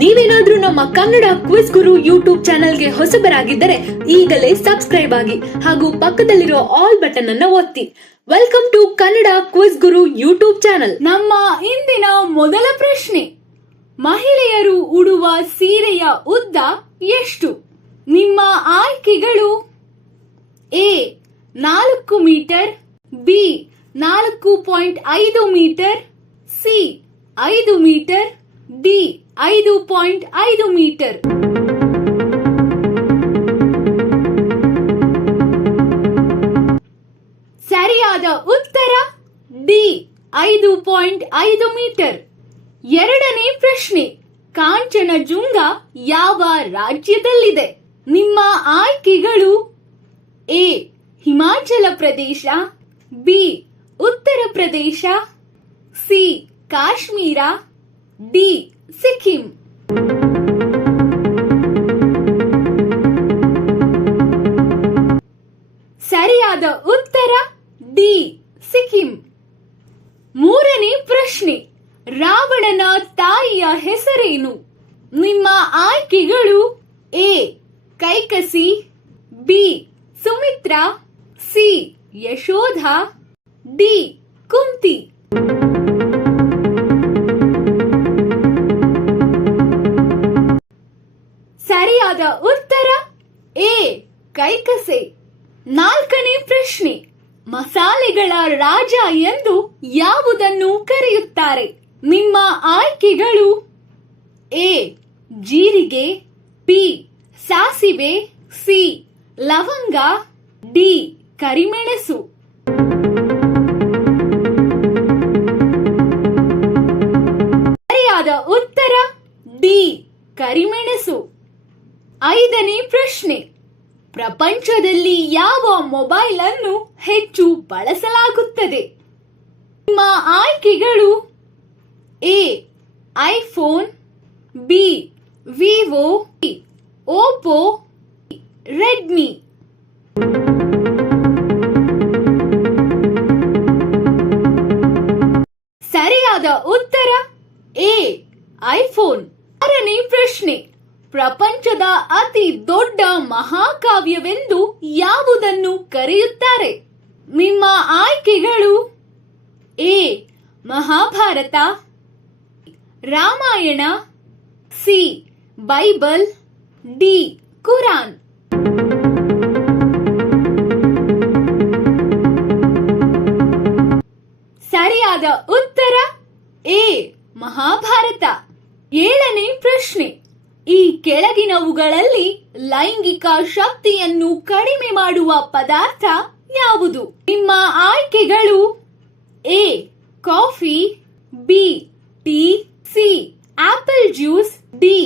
ನೀವೇನಾದ್ರೂ ನಮ್ಮ Kannada quiz Guru YouTube ಚಾನೆಲ್ಗೆ ಹೊಸಬರಾಗಿದ್ದರೆ ಈಗಲೇ ಸಬ್ಸ್ಕ್ರೈಬ್ ಆಗಿ ಹಾಗೂ ಪಕ್ಕದಲ್ಲಿರೋ ಆಲ್ ಬಟನ್ ಅನ್ನ ಒತ್ತಿ. Welcome to Kannada quiz Guru YouTube channel. ನಮ್ಮ ಇಂದಿನ ಮೊದಲ ಪ್ರಶ್ನೆ, ಮಹಿಳೆಯರು ಉಡುವ ಸೀರೆಯ ಉದ್ದ ಎಷ್ಟು? ನಿಮ್ಮ ಆಯ್ಕೆಗಳು: A 4 metre, B 4.5 metre, C 5 metre, D 5.5 metre. ಸರಿಯಾದ ಉತ್ತರ ಡಿ 5.5 ಮೀಟರ್. ಎರಡನೇ ಪ್ರಶ್ನೆ, ಕಾಂಚನಜುಂಗ ಯಾವ ರಾಜ್ಯದಲ್ಲಿದೆ? ನಿಮ್ಮ ಆಯ್ಕೆಗಳು: A Himachal Pradesh, B Uttar Pradesh, C Kashmir, D Sikkim. ಸರಿಯಾದ ಉತ್ತರ ಡಿ ಸಿಕ್ಕಿಂ. ಮೂರನೇ ಪ್ರಶ್ನೆ, ರಾವಣನ ತಾಯಿಯ ಹೆಸರೇನು? ನಿಮ್ಮ ಆಯ್ಕೆಗಳು: A Kaikasi, B Sumitra, C Yashoda, D Kunti. ಸರಿಯಾದ ಉತ್ತರ ಎ ಕೈಕಸೆ. ನಾಲ್ಕನೇ ಪ್ರಶ್ನೆ, ಮಸಾಲೆಗಳ ರಾಜ ಎಂದು ಯಾವುದನ್ನು ಕರೆಯುತ್ತಾರೆ? ನಿಮ್ಮ ಆಯ್ಕೆಗಳು: ಎ ಜೀರಿಗೆ, ಬಿ ಸಾಸಿವೆ, ಸಿ ಲವಂಗ, ಡಿ ಕರಿಮೆಣಸು. ಸರಿಯಾದ ಉತ್ತರ ಡಿ ಕರಿಮೆಣಸು. ಐದನೇ ಪ್ರಶ್ನೆ, ಪ್ರಪಂಚದಲ್ಲಿ ಯಾವ ಮೊಬೈಲ್ ಅನ್ನು ಹೆಚ್ಚು ಬಳಸಲಾಗುತ್ತದೆ? ನಿಮ್ಮ ಆಯ್ಕೆಗಳು: A iPhone, B Vivo, Oppo, Redmi. ಸರಿಯಾದ ಉತ್ತರ ಎ ಐಫೋನ್. ಆರನೇ ಪ್ರಶ್ನೆ, ಪ್ರಪಂಚದ ಅತಿ ದೊಡ್ಡ ಮಹಾಕಾವ್ಯವೆಂದು ಯಾವುದನ್ನು ಕರೆಯುತ್ತಾರೆ? ನಿಮ್ಮ ಆಯ್ಕೆಗಳು: A Mahabharata, Ramayana, C Bible, D Quran. ಸರಿಯಾದ ಉತ್ತರ ಎ ಮಹಾಭಾರತ. ಏಳನೇ ಪ್ರಶ್ನೆ, ಈ ಕೆಳಗಿನವುಗಳಲ್ಲಿ ಲೈಂಗಿಕ ಶಕ್ತಿಯನ್ನು ಕಡಿಮೆ ಮಾಡುವ ಪದಾರ್ಥ ಯಾವುದು? ನಿಮ್ಮ ಆಯ್ಕೆಗಳು: A coffee, B tea, C apple juice, D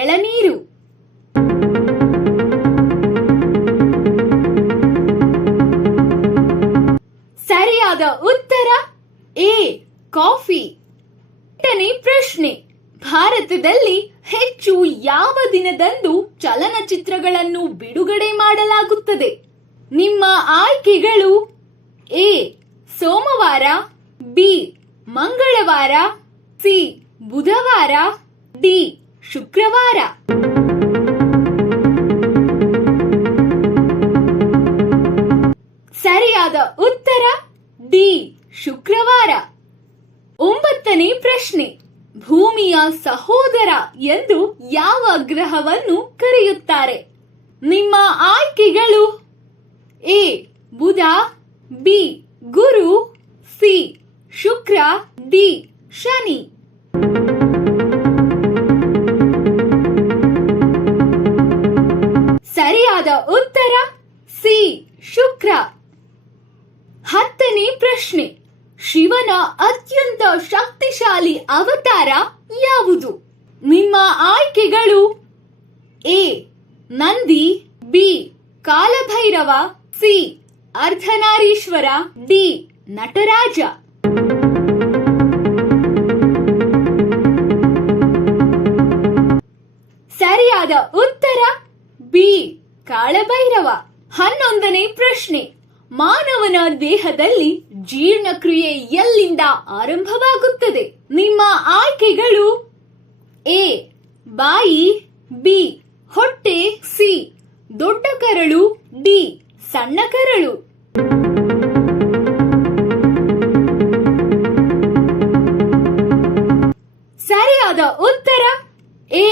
ಎಳನೀರು. ಸರಿಯಾದ ಉತ್ತರ ಎ ಕಾಫಿ. ಎಂಟನೇ ಪ್ರಶ್ನೆ, ಭಾರತದಲ್ಲಿ ಹೆಚ್ಚು ಯಾವ ದಿನದಂದು ಚಲನಚಿತ್ರಗಳನ್ನು ಬಿಡುಗಡೆ ಮಾಡಲಾಗುತ್ತದೆ? ನಿಮ್ಮ ಆಯ್ಕೆಗಳು: ಎ ಸೋಮವಾರ, ಬಿ ಮಂಗಳವಾರ, ಸಿ ಬುಧವಾರ, ಡಿ ಶುಕ್ರವಾರ. ಸರಿಯಾದ ಉತ್ತರ ಡಿ ಶುಕ್ರವಾರ. ಒಂಬತ್ತನೇ ಪ್ರಶ್ನೆ, ಭೂಮಿಯ ಸಹೋದರ ಎಂದು ಯಾವ ಗ್ರಹವನ್ನು ಕರೆಯುತ್ತಾರೆ? ನಿಮ್ಮ ಆಯ್ಕೆಗಳು: A Budha, B Guru, C Shukra, D Shani. ಸರಿಯಾದ ಉತ್ತರ ಸಿ ಶುಕ್ರ. ಹತ್ತನೇ ಪ್ರಶ್ನೆ, ಶಿವನ ಅತ್ಯಂತ ಶಕ್ತಿಶಾಲಿ ಅವತಾರ ಯಾವುದು? ನಿಮ್ಮ ಆಯ್ಕೆಗಳು: A Nandi, B Kalabhairava, C Ardhanarishvara, D Nataraja. ಸರಿಯಾದ ಉತ್ತರ ಬಿ ಕಾಲಭೈರವ. 11ನೇ ಪ್ರಶ್ನೆ, ಮಾನವನ ದೇಹದಲ್ಲಿ ಜೀರ್ಣಕ್ರಿಯೆ ಎಲ್ಲಿಂದ ಆರಂಭವಾಗುತ್ತದೆ? ನಿಮ್ಮ ಆಯ್ಕೆಗಳು: ಎ ಬಾಯಿ, ಬಿ ಹೊಟ್ಟೆ, ಸಿ ದೊಡ್ಡ ಕರಳು, ಡಿ ಸಣ್ಣ ಕರಳು. ಸರಿಯಾದ ಉತ್ತರ ಎ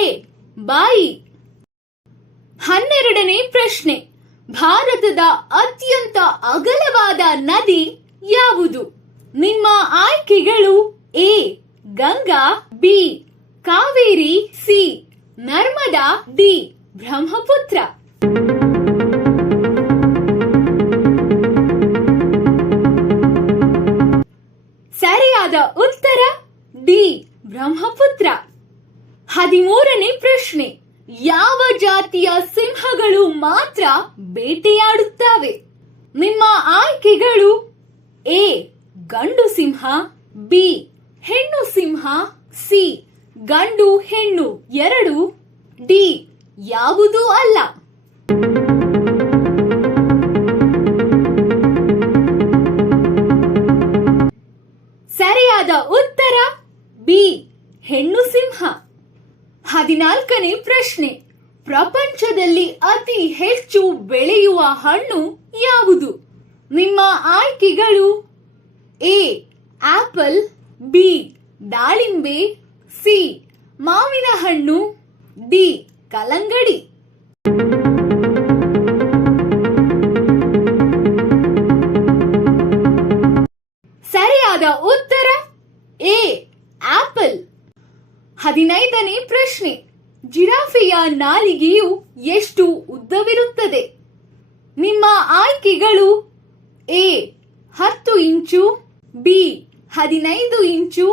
ಬಾಯಿ. 12ನೇ ಪ್ರಶ್ನೆ, ಭಾರತದ ಅತ್ಯಂತ ಅಗಲವಾದ ನದಿ ಯಾವುದು? ನಿಮ್ಮ ಆಯ್ಕೆಗಳು A Ganga, B Kaveri, C Narmada, D Brahmaputra. ಸರಿಯಾದ ಉತ್ತರ ಡಿ ಬ್ರಹ್ಮಪುತ್ರ. 13ನೇ ಪ್ರಶ್ನೆ, ಯಾವ ಜಾತಿಯ ಸಿಂಹಗಳು ಮಾತ್ರ ಬೇಟೆಯಾಡುತ್ತವೆ? ನಿಮ್ಮ ಆಯ್ಕೆಗಳು ಎ ಗಂಡು ಸಿಂಹ, ಬಿ ಹೆಣ್ಣು ಸಿಂಹ, ಸಿ ಗಂಡು ಹೆಣ್ಣು ಎರಡು, ಡಿ ಯಾವುದೂ ಅಲ್ಲ. ಸರಿಯಾದ ಉತ್ತರ ಬಿ ಹೆಣ್ಣು ಸಿಂಹ. 14ನೇ ಪ್ರಶ್ನೆ, ಪ್ರಪಂಚದಲ್ಲಿ ಅತಿ ಹೆಚ್ಚು ಬೆಳೆಯುವ ಹಣ್ಣು ಯಾವುದು? ನಿಮ್ಮ ಆಯ್ಕೆಗಳು ಎ ಆಪಲ್, ಬಿ ದಾಳಿಂಬೆ, ಸಿ ಮಾವಿನ ಹಣ್ಣು, ಡಿ ಕಲ್ಲಂಗಡಿ. ಸರಿಯಾದ ಉತ್ತರ ಎ ಆಪಲ್. 15ನೇ ಪ್ರಶ್ನೆ, ಜಿರಾಫೆಯ ನಾಲಿಗೆಯು ಎಷ್ಟು ಉದ್ದವಿರುತ್ತದೆ? ನಿಮ್ಮ ಆಯ್ಕೆಗಳು A 10 inch, B 15 inch,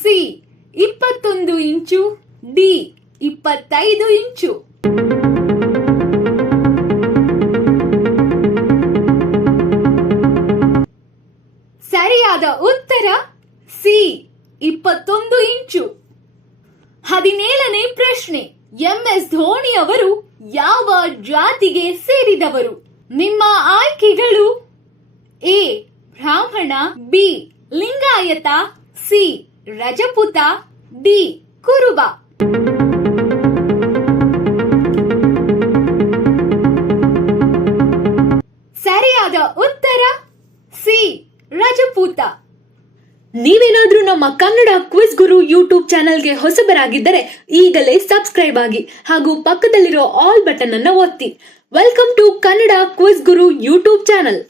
C 21 inch, D 25 ಇಂಚು. ಸರಿಯಾದ ಉತ್ತರ ಸಿ 21 ಇಂಚು. 17ನೇ ಪ್ರಶ್ನೆ, MS ಧೋನಿ ಅವರು ಯಾವ ಜಾತಿಗೆ ಸೇರಿದವರು? ನಿಮ್ಮ ಆಯ್ಕೆಗಳು ಎ ಬ್ರಾಹ್ಮಣ, B Lingayat, C Rajput, D ಕುರುಬ. ಸರಿಯಾದ ಉತ್ತರ ಸಿ ರಜಪೂತ. ನೀವೇನಾದ್ರೂ ನಮ್ಮ ಕನ್ನಡ ಕ್ವಿಜ್ ಗುರು ಯೂಟ್ಯೂಬ್ ಚಾನೆಲ್ಗೆ ಹೊಸಬರಾಗಿದ್ದರೆ ಈಗಲೇ ಸಬ್ಸ್ಕ್ರೈಬ್ ಆಗಿ ಹಾಗೂ ಪಕ್ಕದಲ್ಲಿರೋ ಆಲ್ ಬಟನ್ ಅನ್ನು ಒತ್ತಿ. Welcome to Kannada quiz Guru YouTube channel.